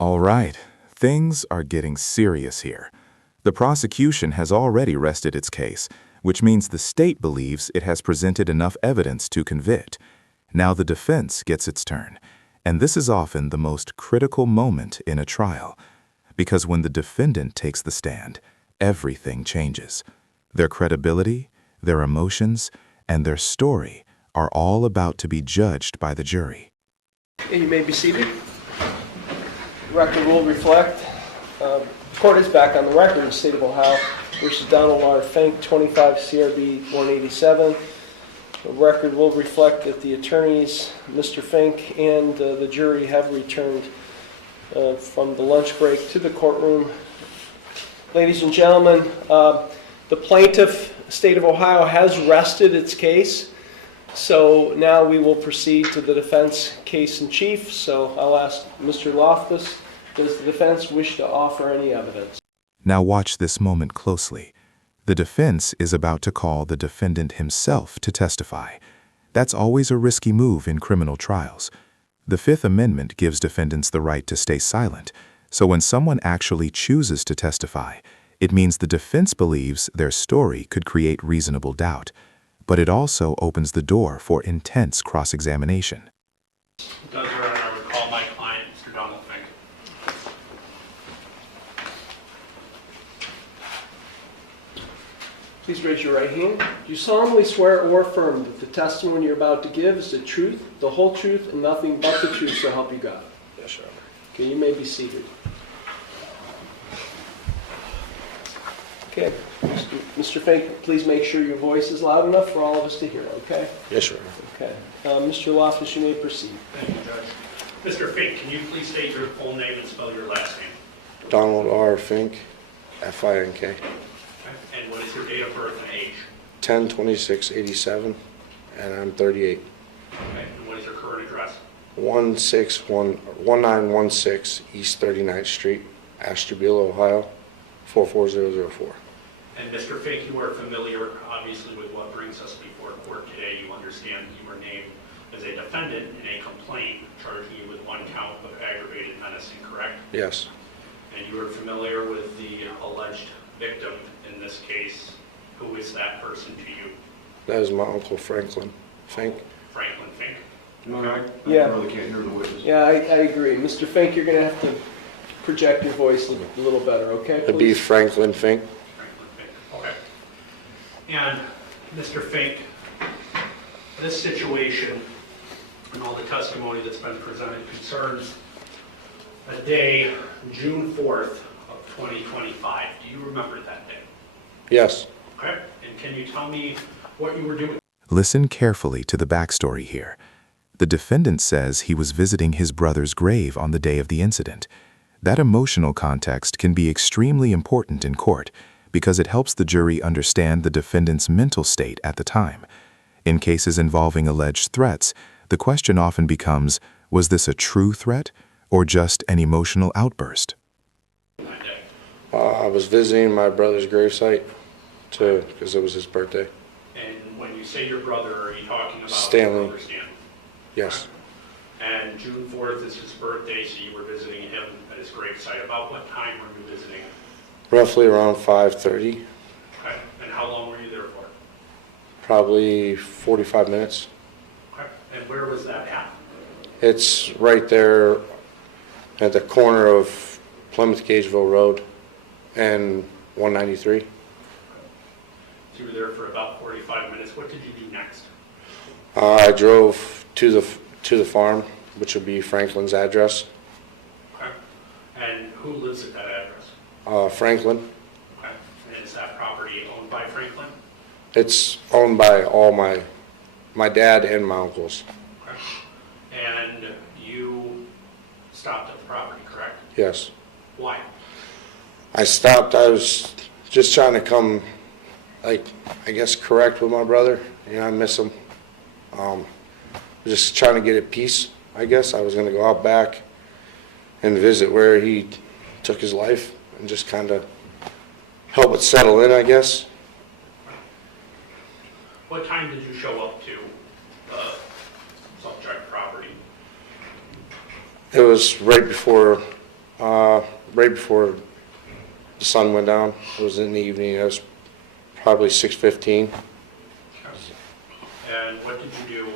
All right, things are getting serious here. The prosecution has already rested its case, which means the state believes it has presented enough evidence to convict. Now the defense gets its turn, and this is often the most critical moment in a trial, because when the defendant takes the stand, everything changes. Their credibility, their emotions, and their story are all about to be judged by the jury. You may be seated. Record will reflect. Court is back on the record in the state of Ohio versus Donald R. Fink, 25 CRB 187. The record will reflect that the attorneys, Mr. Fink, and the jury have returned from the lunch break to the courtroom. Ladies and gentlemen, the plaintiff, state of Ohio, has rested its case. So now we will proceed to the defense case in chief. So I'll ask Mr. Loftus, does the defense wish to offer any evidence? Now watch this moment closely. The defense is about to call the defendant himself to testify. That's always a risky move in criminal trials. The Fifth Amendment gives defendants the right to stay silent, so when someone actually chooses to testify, it means the defense believes their story could create reasonable doubt. But it also opens the door for intense cross-examination. Does Your Honor, I would call my client, Mr. Donald Fink. Please raise your right hand. Do you solemnly swear or affirm that the testimony you're about to give is the truth, the whole truth, and nothing but the truth, so help you God? Yes, Your Honor. Okay, you may be seated. Okay, Mr. Fink, please make sure your voice is loud enough for all of us to hear, okay? Yes, Your Honor. Okay. Mr. Loftus, you may proceed. Thank you, Judge. Mr. Fink, can you please state your full name and spell your last name? Donald R. Fink, F-I-N-K. Okay. And what is your date of birth and age? 10/26/87, and I'm 38. Okay. And what is your current address? 1916 East 39th Street, Ashtabula, Ohio, 44004. And Mr. Fink, you are familiar, obviously, with what brings us before court today. You understand you were named as a defendant in a complaint charging you with one count of aggravated menacing, correct? Yes. And you are familiar with the alleged victim in this case. Who is that person to you? That is my uncle Franklin Fink. Franklin Fink. No, I Yeah. really can't hear the witness. Yeah, I agree. Mr. Fink, you're going to have to project your voice a little better, okay? It'd be Franklin Fink. Franklin Fink. Okay. And Mr. Fink, this situation and all the testimony that's been presented concerns a day, June 4th of 2025. Do you remember that day? Yes. Okay. And can you tell me what you were doing? Listen carefully to the backstory here. The defendant says he was visiting his brother's grave on the day of the incident. That emotional context can be extremely important in court because it helps the jury understand the defendant's mental state at the time. In cases involving alleged threats, the question often becomes, was this a true threat or just an emotional outburst? That day. I was visiting my brother's gravesite because it was his birthday. And when you say your brother, are you talking about Stanley. your brother Stanley? Yes. And June 4th is his birthday, so you were visiting him at his gravesite. About what time were you visiting him? Roughly around 5:30, Okay. And how long were you there for? probably 45 minutes. Okay. And where was that at? It's right there at the corner of Plymouth Gageville Road and 193. So you were there for about 45 minutes. What did you do next? I drove to the farm, which would be Franklin's address. Okay. And who lives at that address? Franklin. Okay. And is that property owned by Franklin? It's owned by all my dad and my uncles. Okay. And you stopped at the property, correct? Yes. Why? I stopped. I was just trying to come, I guess, correct with my brother. I miss him. Just trying to get at peace, I guess. I was going to go out back and visit where he took his life and just kind of help it settle in, I guess. What time did you show up to the subject property? It was right before Right before the sun went down. It was in the evening. It was probably 6:15. And what did you do when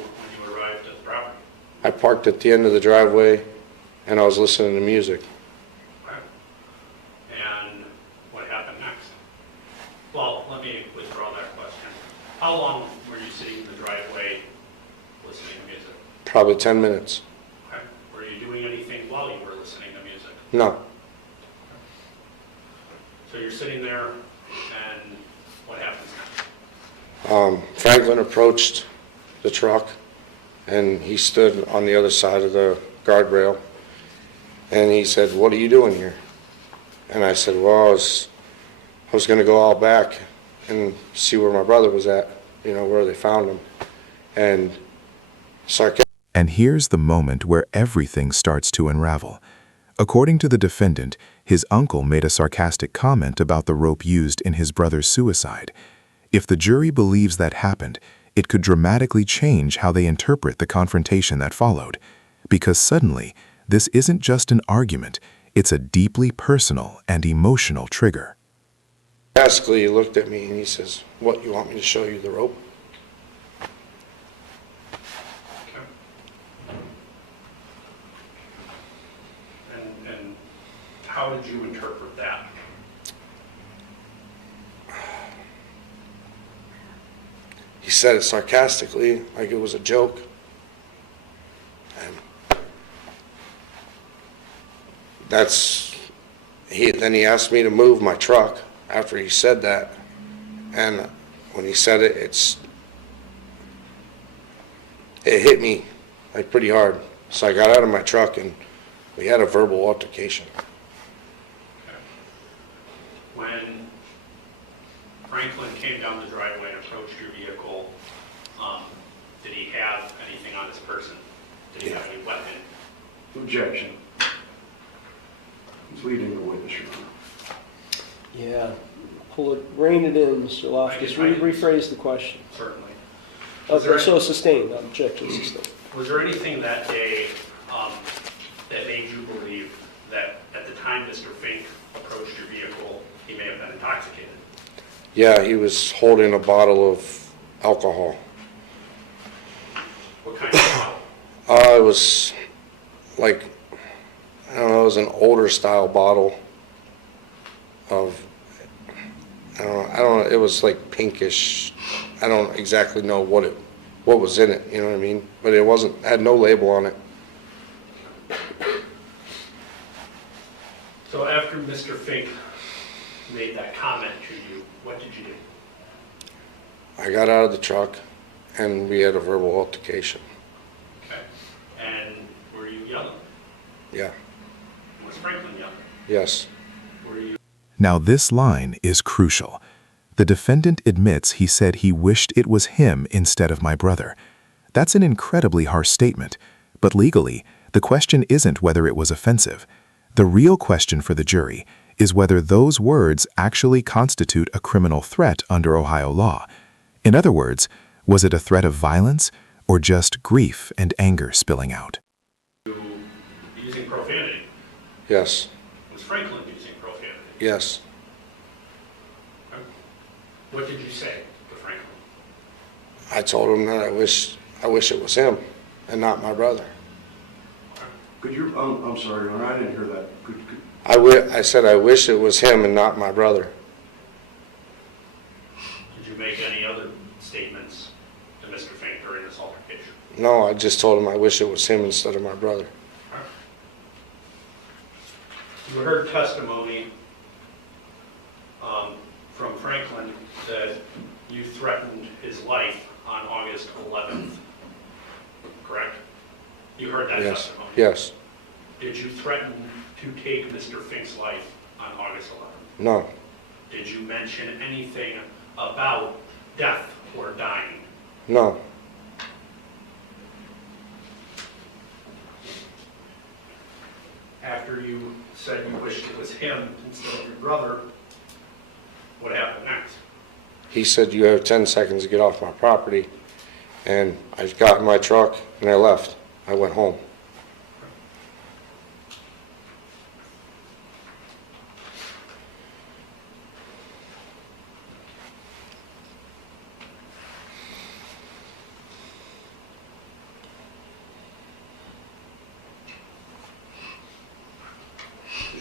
you arrived at the property? I parked at the end of the driveway, and I was listening to music. Okay. And what happened next? Well, let me withdraw that question. How long were you sitting in the driveway listening to music? Probably 10 minutes. Okay. Were you doing anything while you were listening to music? No. So you're sitting there, and what happens next? Franklin approached the truck, and he stood on the other side of the guardrail, and he said, "What are you doing here?" And I said, "Well, I was going to go out back and see where my brother was at, where they found him." And And here's the moment where everything starts to unravel. According to the defendant, his uncle made a sarcastic comment about the rope used in his brother's suicide. If the jury believes that happened, it could dramatically change how they interpret the confrontation that followed. Because suddenly, this isn't just an argument, it's a deeply personal and emotional trigger. Basically, he looked at me and he says, "What, you want me to show you the rope?" Okay. And how did you interpret that? He said it sarcastically, like it was a joke. And then he asked me to move my truck after he said that. And when he said it, it hit me like pretty hard. So I got out of my truck and we had a verbal altercation. Okay. When Franklin came down the driveway and approached your vehicle, did he have anything on his person? Did he have any weapon? Objection. He's leading the witness, Your Honor. Yeah, rein it in, Mr. Loftus. Rephrase the question. Certainly. Okay, so sustained, objection sustained. Was there anything that day that made you believe that at the time Mr. Fink approached your vehicle, he may have been intoxicated? Yeah, he was holding a bottle of alcohol. What kind of bottle? It was like, I don't know, it was an older style bottle of, I don't know, it was like pinkish. I don't exactly know what was in it, you know what I mean? But it had no label on it. So after Mr. Fink made that comment to you, what did you do? I got out of the truck and we had a verbal altercation. Okay. And were you yelling? Yeah, Was Franklin yelling? yes. Were you? Now this line is crucial. The defendant admits he said he wished it was him instead of my brother. That's an incredibly harsh statement, but legally, the question isn't whether it was offensive. The real question for the jury is whether those words actually constitute a criminal threat under Ohio law. In other words, was it a threat of violence or just grief and anger spilling out? Using profanity? Yes, Was Franklin using profanity? yes. Okay. What did you say to Franklin? I told him that I wish it was him and not my brother. Could you, I'm sorry, Your Honor, I didn't hear that. I said I wish it was him and not my brother. Did you make any other statements to Mr. Fink during this altercation? No, I just told him I wish it was him instead of my brother. You heard testimony from Franklin that you threatened his life on August 11th, correct? You heard that Yes, testimony? yes, Did you threaten to take Mr. Fink's life on August 11th? no, Did you mention anything about death or dying? no, After you said you wished it was him instead of your brother, what happened next? he said you have 10 seconds to get off my property, and I got in my truck and I left. I went home.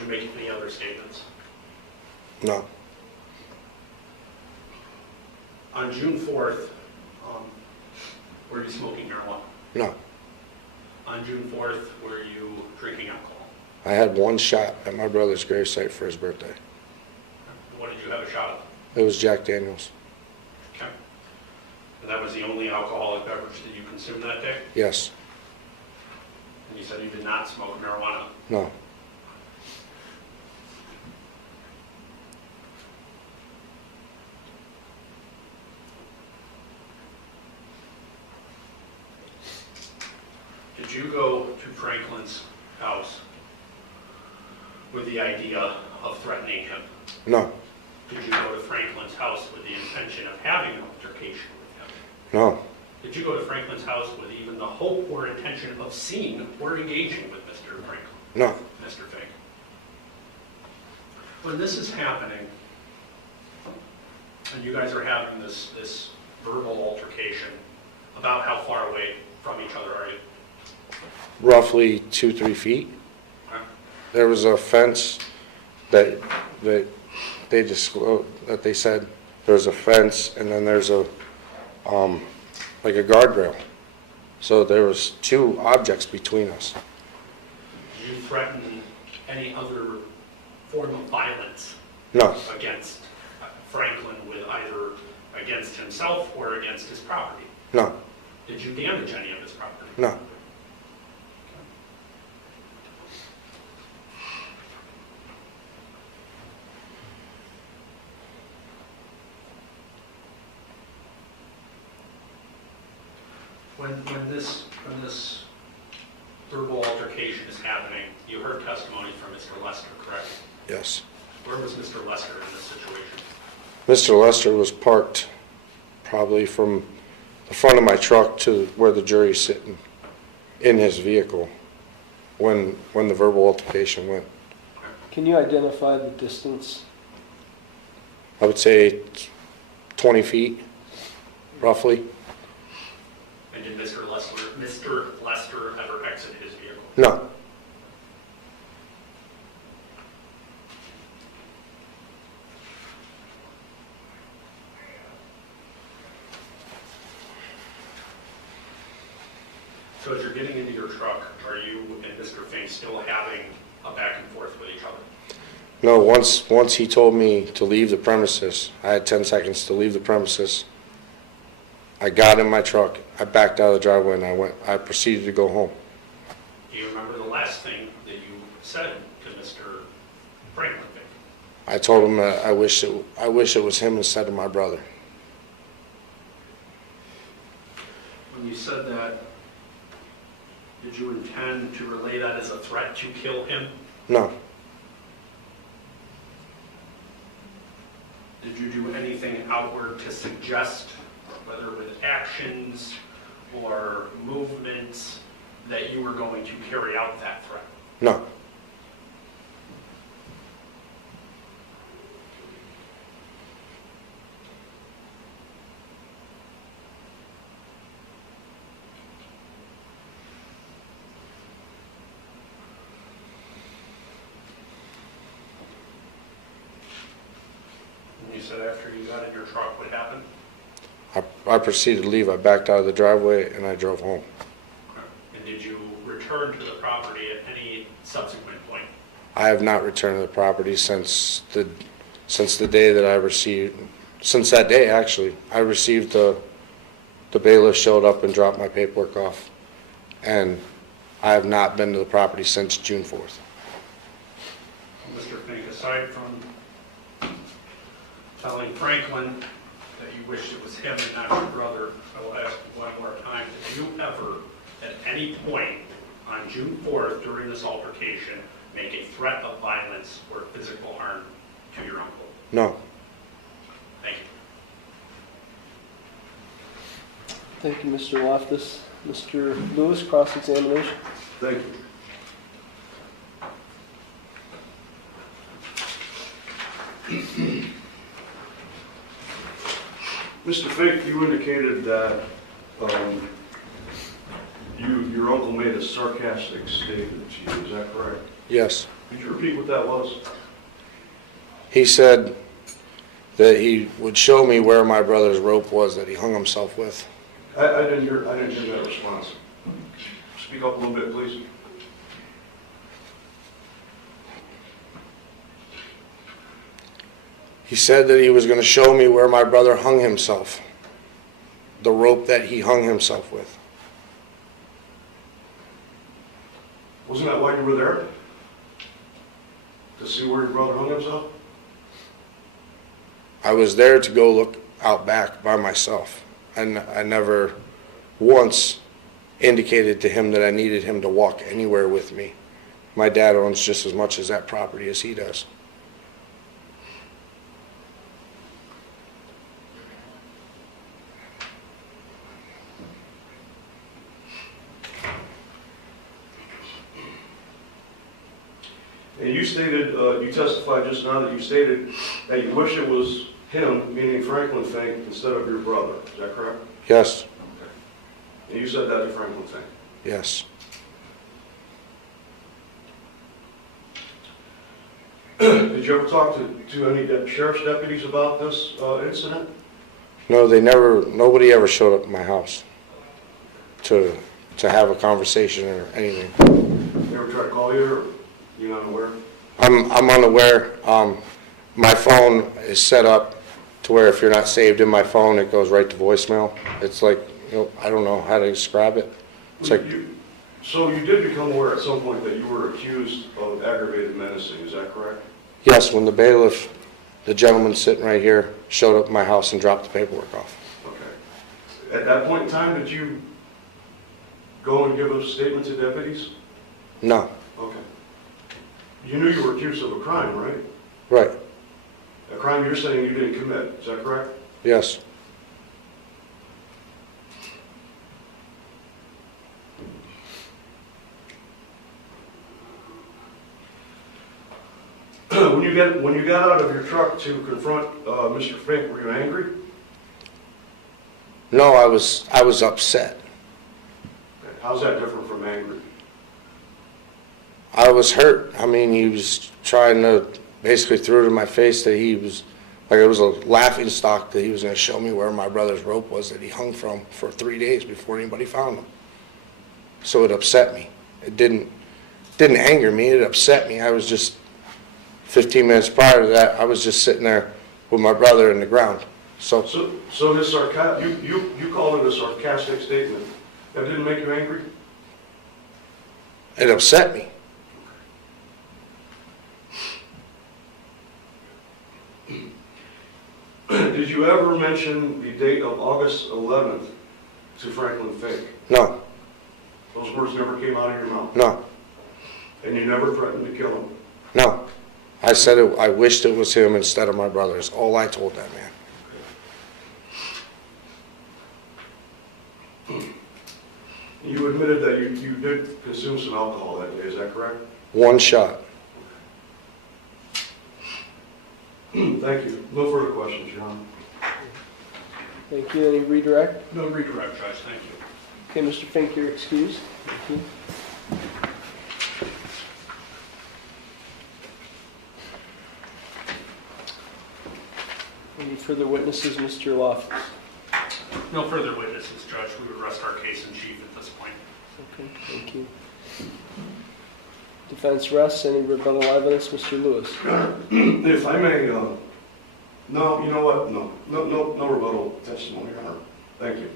you make any other statements? No, On June 4th, were you smoking marijuana? no. On June 4th, were you drinking alcohol? I had one shot at my brother's gravesite for his birthday. What did you have a shot of? It was Jack Daniels. Okay. And that was the only alcoholic beverage that you consumed that day? Yes. And you said you did not smoke marijuana? No. Did you go to Franklin's house with the idea of threatening him? No. Did you go to Franklin's house with the intention of having an altercation with him? No. Did you go to Franklin's house with even the hope or intention of seeing or engaging with Mr. Franklin? No. Mr. Fink? When this is happening, and you guys are having this verbal altercation, about how far away from each other are you? Roughly 2-3 feet. Okay. There was a fence that they disclosed, that they said there's a fence and then there's a like a guardrail. So there was 2 objects between us. Did you threaten any other form of violence No. against Franklin with either against himself or against his property? No. Did you damage any of his property? No. When this verbal altercation is happening, you heard testimony from Mr. Lester, correct? Yes. Where was Mr. Lester in this situation? Mr. Lester was parked probably from the front of my truck to where the jury's sitting in his vehicle when the verbal altercation went. Can you identify the distance? I would say 20 feet, roughly. And did Mr. Lester ever exit his vehicle? No. So as you're getting into your truck, are you and Mr. Fink still having a back and forth with each other? No, once he told me to leave the premises, I had 10 seconds to leave the premises. I got in my truck, I backed out of the driveway, and I proceeded to go home. Do you remember the last thing that you said to Mr. Franklin Fink? I told him that I wish it was him instead of my brother. When you said that, did you intend to relay that as a threat to kill him? No. Did you do anything outward to suggest, whether with actions or movements, that you were going to carry out that threat? No. And you said after you got in your truck, what happened? I proceeded to leave. I backed out of the driveway and I drove home. And did you return to the property at any subsequent point? I have not returned to the property since the day that I received, since that day actually, I received the bailiff showed up and dropped my paperwork off. And I have not been to the property since June 4th. Mr. Fink, aside from telling Franklin that you wished it was him and not your brother, I will ask you one more time, did you ever, at any point on June 4th during this altercation, make a threat of violence or physical harm to your uncle? No. Thank you. Thank you, Mr. Loftus. Mr. Lewis, cross-examination. Thank you. Mr. Fink, you indicated that your uncle made a sarcastic statement to you, is that correct? Yes. Could you repeat what that was? He said that he would show me where my brother's rope was that he hung himself with. I didn't hear that response. Speak up a little bit, please. He said that he was going to show me where my brother hung himself, the rope that he hung himself with. Wasn't that why you were there? To see where your brother hung himself? I was there to go look out back by myself, and I never once indicated to him that I needed him to walk anywhere with me. My dad owns just as much of that property as he does. And you stated, you testified just now that you stated that you wish it was him, meaning Franklin Fink, instead of your brother. Is that correct? Yes, And you said that to Franklin Fink. yes. Did you ever talk to any sheriff's deputies about this incident? No, nobody ever showed up at my house to have a conversation or anything. They ever tried to call you, or you unaware? I'm unaware. My phone is set up to where if you're not saved in my phone, it goes right to voicemail. It's like, I don't know how to describe it. It's like, So you did become aware at some point that you were accused of aggravated menacing, is that correct? yes, when the bailiff, the gentleman sitting right here, showed up at my house and dropped the paperwork off. Okay. At that point in time, did you go and give a statement to deputies? No, Okay. You knew you were accused of a crime, right? right, A crime you're saying you didn't commit, is that correct? yes. When you got out of your truck to confront Mr. Fink, were you angry? No, I was upset. Okay. How's that different from angry? I was hurt. I mean, he was trying to basically throw it in my face that he was, like it was a laughing stock that he was going to show me where my brother's rope was that he hung from for 3 days before anybody found him. So it upset me. It didn't anger me, it upset me. I was just, 15 minutes prior to that, I was just sitting there with my brother in the ground. So this you called it a sarcastic statement. That didn't make you angry? it upset me. Did you ever mention the date of August 11th to Franklin Fink? No, Those words never came out of your mouth? no, And you never threatened to kill him? no. I said I wished it was him instead of my brother. Is all I told that man. You admitted that you did consume some alcohol that day, is that correct? One shot. Thank you. No further questions, Your Honor. Thank you. Any redirect? No redirect, Judge, thank you. Okay, Mr. Fink, you're excused. Thank you. Any further witnesses, Mr. Loftus? No further witnesses, Judge. We would rest our case in chief at this point. Okay, thank you. Defense rests. Any rebuttal evidence, Mr. Lewis? Your Honor, if I may, no, you know what? No rebuttal testimony, Your Honor. Thank you.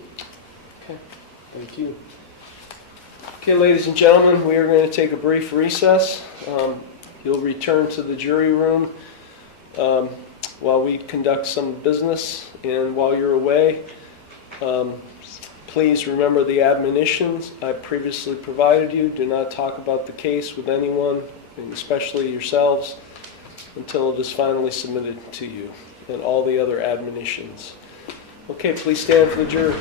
Okay, thank you. Okay, ladies and gentlemen, we are going to take a brief recess. You'll return to the jury room while we conduct some business, and while you're away, please remember the admonitions I previously provided you. Do not talk about the case with anyone, and especially yourselves, until it is finally submitted to you, and all the other admonitions. Okay, please stand for the jury.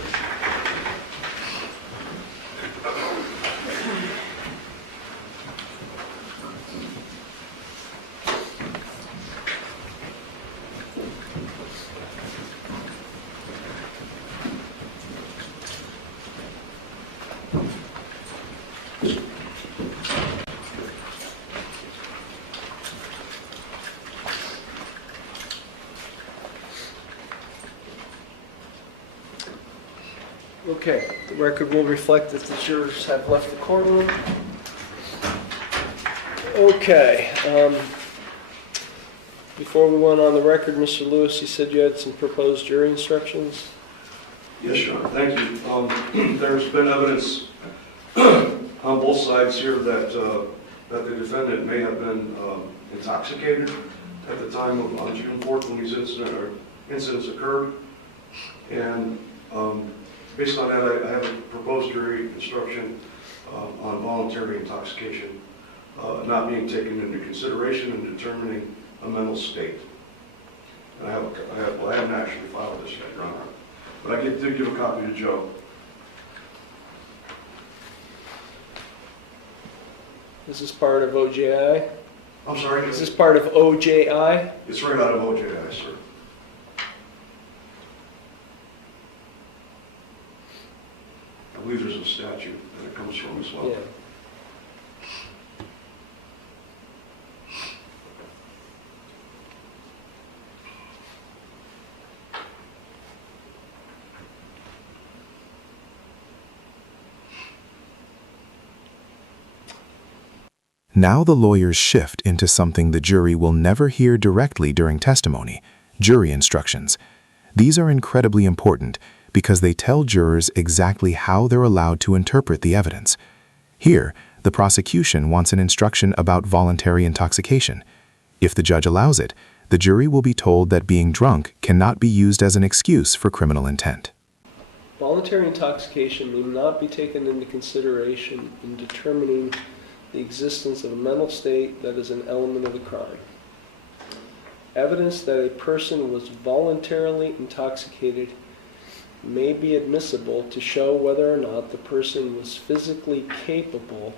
Okay, the record will reflect that the jurors have left the courtroom. Okay, before we went on the record, Mr. Lewis, you said you had some proposed jury instructions? Yes, Your Honor, thank you. There's been evidence on both sides here that the defendant may have been intoxicated at the time of on June 4th when these incidents occurred. And based on that, I have a proposed jury instruction on voluntary intoxication not being taken into consideration in determining a mental state. And I haven't actually filed this yet, Your Honor, but I did give a copy to Joe. Is this part of OJI? I'm sorry? Is this part of OJI? It's right out of OJI, sir. I believe there's a statute that it comes from as well. Yeah. Now the lawyers shift into something the jury will never hear directly during testimony: jury instructions. These are incredibly important because they tell jurors exactly how they're allowed to interpret the evidence. Here, the prosecution wants an instruction about voluntary intoxication. If the judge allows it, the jury will be told that being drunk cannot be used as an excuse for criminal intent. Voluntary intoxication may not be taken into consideration in determining the existence of a mental state that is an element of the crime. Evidence that a person was voluntarily intoxicated may be admissible to show whether or not the person was physically capable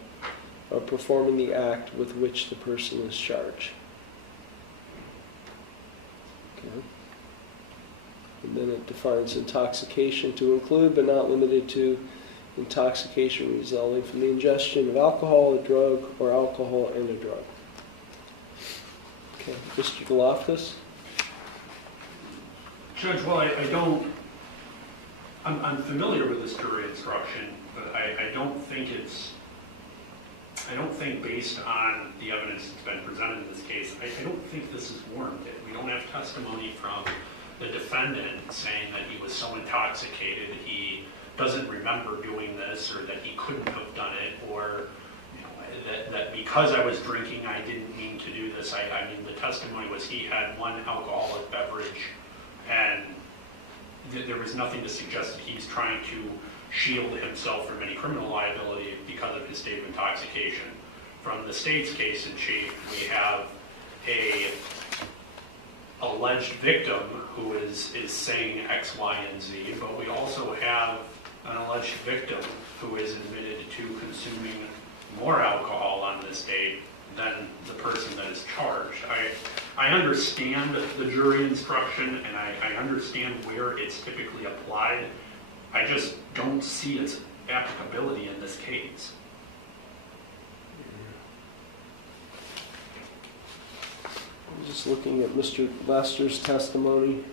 of performing the act with which the person is charged. Okay. And then it defines intoxication to include, but not limited to, intoxication resulting from the ingestion of alcohol, a drug, or alcohol and a drug. Okay, Mr. DeLoftus? Judge, well, I'm familiar with this jury instruction, but I don't think based on the evidence that's been presented in this case, I don't think this is warranted. We don't have testimony from the defendant saying that he was so intoxicated he doesn't remember doing this, or that he couldn't have done it, or that because I was drinking I didn't mean to do this. I mean, the testimony was he had one alcoholic beverage, and there was nothing to suggest that he's trying to shield himself from any criminal liability because of his state of intoxication. From the state's case in chief, we have a alleged victim who is saying X, Y, and Z, but we also have an alleged victim who is admitted to consuming more alcohol on this date than the person that is charged. I understand the jury instruction, and I understand where it's typically applied. I just don't see its applicability in this case. I'm just looking at Mr. Lester's testimony.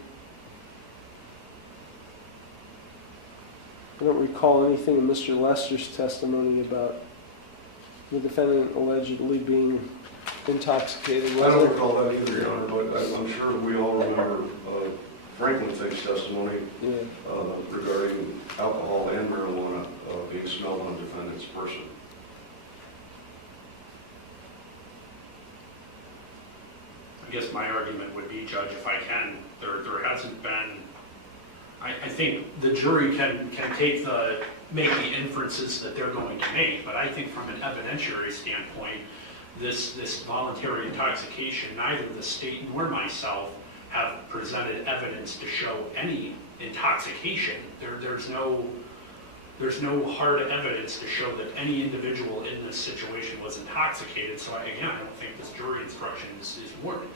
I don't recall anything in Mr. Lester's testimony about the defendant allegedly being intoxicated. I don't recall that either, Your Honor, but I'm sure we all remember Franklin Fink's testimony regarding alcohol and marijuana being smelled on the defendant's person. I guess my argument would be, Judge, if I can, there hasn't been, I think the jury can make the inferences that they're going to make, but I think from an evidentiary standpoint, this voluntary intoxication, neither the state nor myself have presented evidence to show any intoxication. There's no hard evidence to show that any individual in this situation was intoxicated, so again, I don't think this jury instruction is warranted.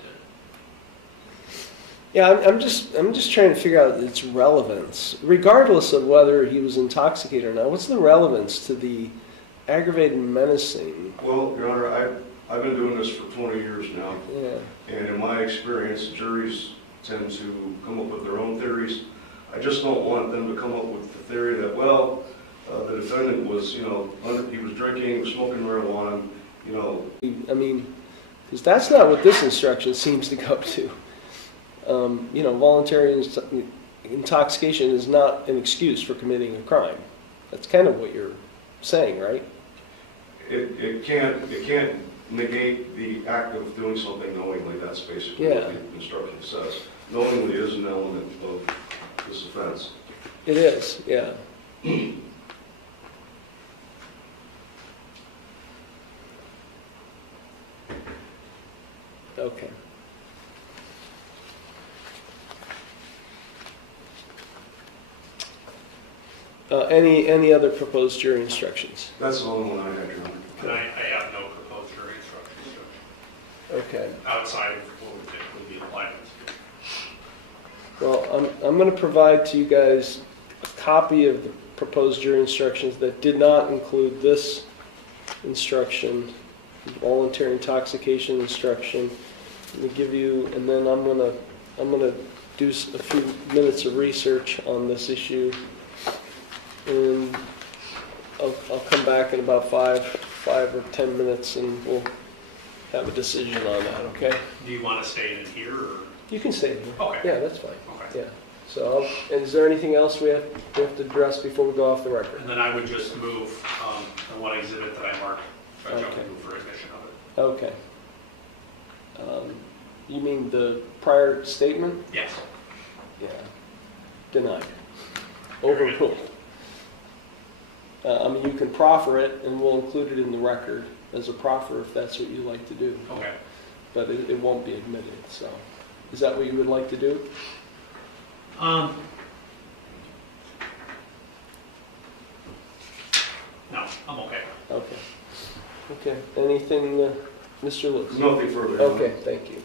Yeah, I'm just trying to figure out its relevance, regardless of whether he was intoxicated or not. What's the relevance to the aggravated menacing? Well, Your Honor, I've been doing this for 20 years now, and in my experience, juries tend to come up with their own theories I just don't want them to come up with the theory that, well, the defendant was, he was drinking, smoking marijuana, I mean, because that's not what this instruction seems to go to. Voluntary intoxication is not an excuse for committing a crime. That's kind of what you're saying, right? it can't negate the act of doing something knowingly. That's basically what the instruction says. Knowingly is an element of this offense. It is, yeah. Okay. Any other proposed jury instructions? That's the only one I had, Your Honor. And I have no proposed jury instructions, Okay. outside of what would typically be applied. Well, I'm going to provide to you guys a copy of the proposed jury instructions that did not include this instruction, voluntary intoxication instruction. Let me give you, and then I'm gonna do a few minutes of research on this issue, and I'll come back in about 5 or 10 minutes, and we'll have a decision on that. Okay? Do you want to stay in here, or? You can stay here. Okay. Yeah, that's fine. Okay. Yeah. So, and is there anything else we have to address before we go off the record? And then I would just move the one exhibit that I marked, so I Okay. move for admission of it. Okay. You mean the prior statement? Yes. Yeah. Denied. Overruled. You can proffer it, and we'll include it in the record as a proffer if that's what you like to do. Okay. But it won't be admitted, so. Is that what you would like to do? No, I'm okay. Okay. Okay. Anything, Mr. Lewis? Nothing further. Your Honor. Okay, thank you.